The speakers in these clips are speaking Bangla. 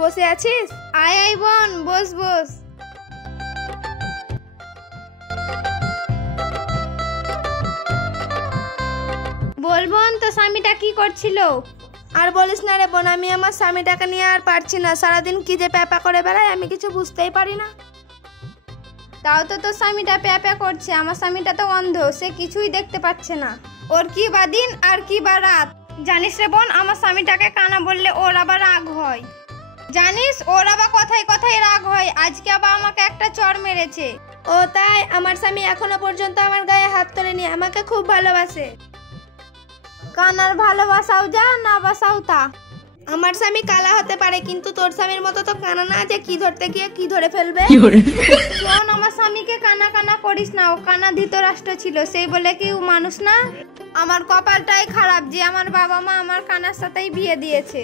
বসে আছিস? আয় আয় বোন, বস বস। বল বোন, তো স্বামীটা কি করছিল? আর বলিস না রে বোন, আমি আমার স্বামীটাকে নিয়ে আর পারছি না। সারাদিন কি যে প্যাপা করে বেড়ায় আমি কিছু বুঝতেই পারি না। তাও তো তোর স্বামীটা প্যাপা করছে, আমার স্বামীটা তো অন্ধ, সে কিছুই দেখতে পাচ্ছে না। ওর কি বা দিন আর কি বা রাত। জানিস রে বোন, আমার স্বামীটাকে কানা বললে ওর আবার রাগ হয়। জানিস, ওর আবার কথায় কথায় রাগ হয়। আজকে আবার আমাকে একটা চড় মেরেছে। ও তাই? আমার স্বামী এখনো পর্যন্ত আমার গায়ে হাত তোলেনি, আমাকে খুব ভালোবাসে। কানার ভালোবাসাও যা, না বাসাও তা। আমার স্বামী কালা হতে পারে, কিন্তু তোর স্বামীর মতো তো কানা না যে কি ধরতে গিয়ে কি ধরে ফেলবে। শোন, আমার স্বামীকে কানা কানা করিস না। ও কানা ধৃতরাষ্ট্র ছিল, সেই বলে কি ও মানুষ না? আমার কপালটাই খারাপ যে আমার বাবা মা আমার কানার সাথেই বিয়ে দিয়েছে।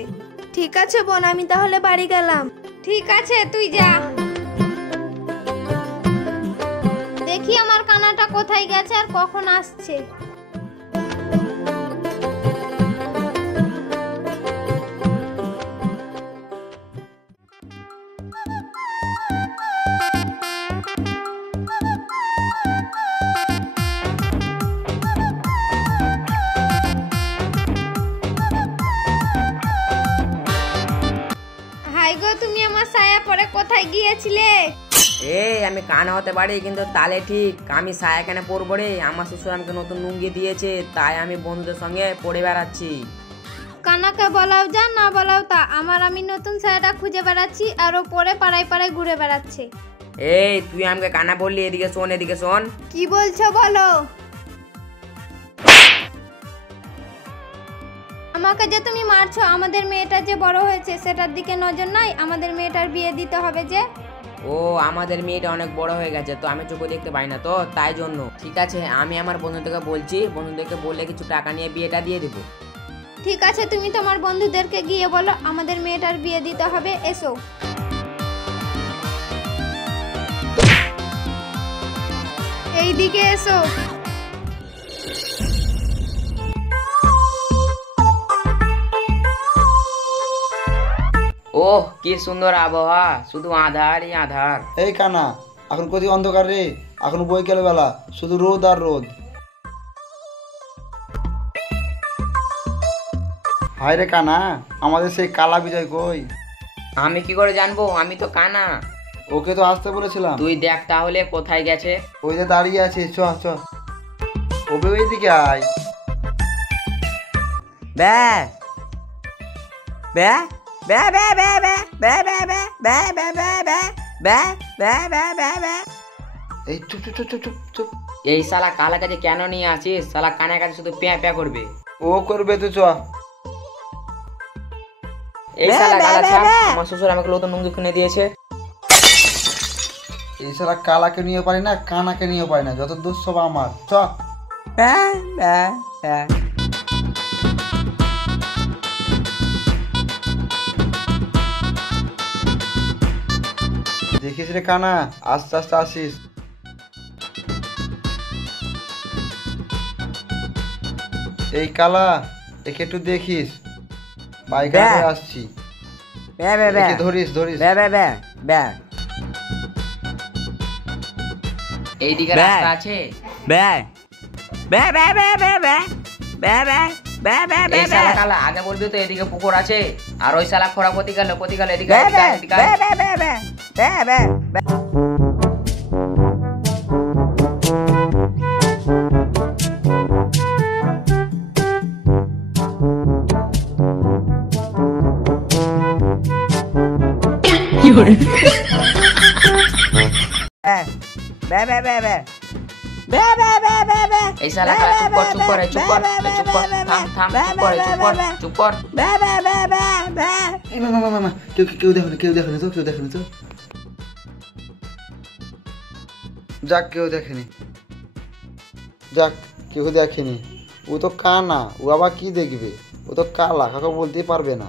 ঠিক আছে বোন, আমি তাহলে বাড়ি গেলাম। ঠিক আছে, তুই যা। দেখি আমার কানাটা কোথায় গেছে আর কখন আসছে। তুমি আমার ছায়া পরে কোথায় গিয়েছিলে? এই আমি কানা হতে পারি, কিন্তু তালে ঠিক আমি ছায়া কেন পরবো রে? আমার শ্বশুর আমাকে নতুন লুঙ্গি দিয়েছে, তাই আমি বন্ধুদের সঙ্গে পরে বেড়াচ্ছি। কানাকে বলাও যা, না বলাও তা। আমি নতুন ছায়াটা খুঁজে বেড়াচ্ছি আর ও পরে পাড়ায় পাড়ায় ঘুরে বেড়াচ্ছে। এই তুই আমাকে কানা বললি, এদিকে শোন, এদিকে শোন। কি বলছো বলো? আমাকে যে তুমি মারছো, আমাদের মেয়েটা যে বড় হয়েছে সেটার দিকে নজর নাই? আমাদের মেয়েটার বিয়ে দিতে হবে যে। ও আমাদের মেয়েটা অনেক বড় হয়ে গেছে, তো আমি চোখে দেখতে পাই না, তো তাই জন্য। ঠিক আছে, আমি আমার বন্ধুদেরকে বলছি, বন্ধুদেরকে বলে কিছু টাকা নিয়ে বিয়েটা দিয়ে দিব। ঠিক আছে, তুমি তোমার বন্ধুদেরকে গিয়ে বলো আমাদের মেয়েটার বিয়ে দিতে হবে। এসো, এইদিকে এসো। ওহ কি সুন্দর আবহাওয়া, শুধু আধারই আধার। এই কানা, এখন কোথায় অন্ধকার রে? এখন বৈকাল বেলা, শুধু রোদ আর রোদ। হায় রে কানা, আমাদের সেই কালা বিজয় কই? আমি কি করে জানবো? আমি তো কানা। ওকে তো আসতে বলেছিলাম। তুই দেখ তাহলে কোথায় গেছে। ওই যে দাঁড়িয়ে আছে, চ চ। ওবে ওইদিকে আয়। ব্যা ব্যা ব্যা ব্যা ব্যা ব্যা ব্যা ব্যা ব্যা ব্যা ব্যা ব্যা ব্যা ব্যা ব্যা ব্যা ব্যা। এই চুপ চুপ চুপ চুপ চুপ চুপ। এই শালা কালা কাছে কেন নিয়ে আসিস? শালা কানের কাছে শুধু প্যাঁ প্যাঁ করবে। ও করবে তো, চ। এই শালা কালা ছাপ, আমার শ্বশুর আমাকে নতুন লুঙ্গি কিনে দিয়েছে। এই শালা কালাকে নিয়ে পারি না, কানাকে নিয়ে পারি না, যত দোষ সব আমার। চ। ব্যা ব্যা ব্যা। দেখিস রে কানা, আস্তে আস্তে আসিস। এই কালা, একে একটু দেখিস, বাইকারে আসছি। ব্যা ব্যা ব্যা। ধরিস ধরিস। ব্যা ব্যা ব্যা ব্যা। এইদিকে রাস্তা আছে। ব্যা ব্যা ব্যা ব্যা ব্যা ব্যা ব্যা ব্যা ব্যা ব্যা ব্যা। এই শালা কালা, আগে বলবি তো এদিকে পুকুর আছে, আর ওই শালা খোরা কোতি গেল এদিকে এদিকে। ব্যা ব্যা ব্যা ব্যা ব্যা ব্যা ব্যা। এই শালা কালা চুপ কর, চুপ করে, চুপ কর, চুপ কর, থাম থাম, চুপ করে, চুপ কর, চুপ কর। এই মামা, কেউ দেখো না, কেউ দেখো না তো, কেউ দেখো না তো। যাক, কেউ দেখেনি। যাক, কেউ দেখেনি। ও তো কানা, ও আবার কি দেখবে? ও তো কালা, কাউকে বলতেই পারবে না।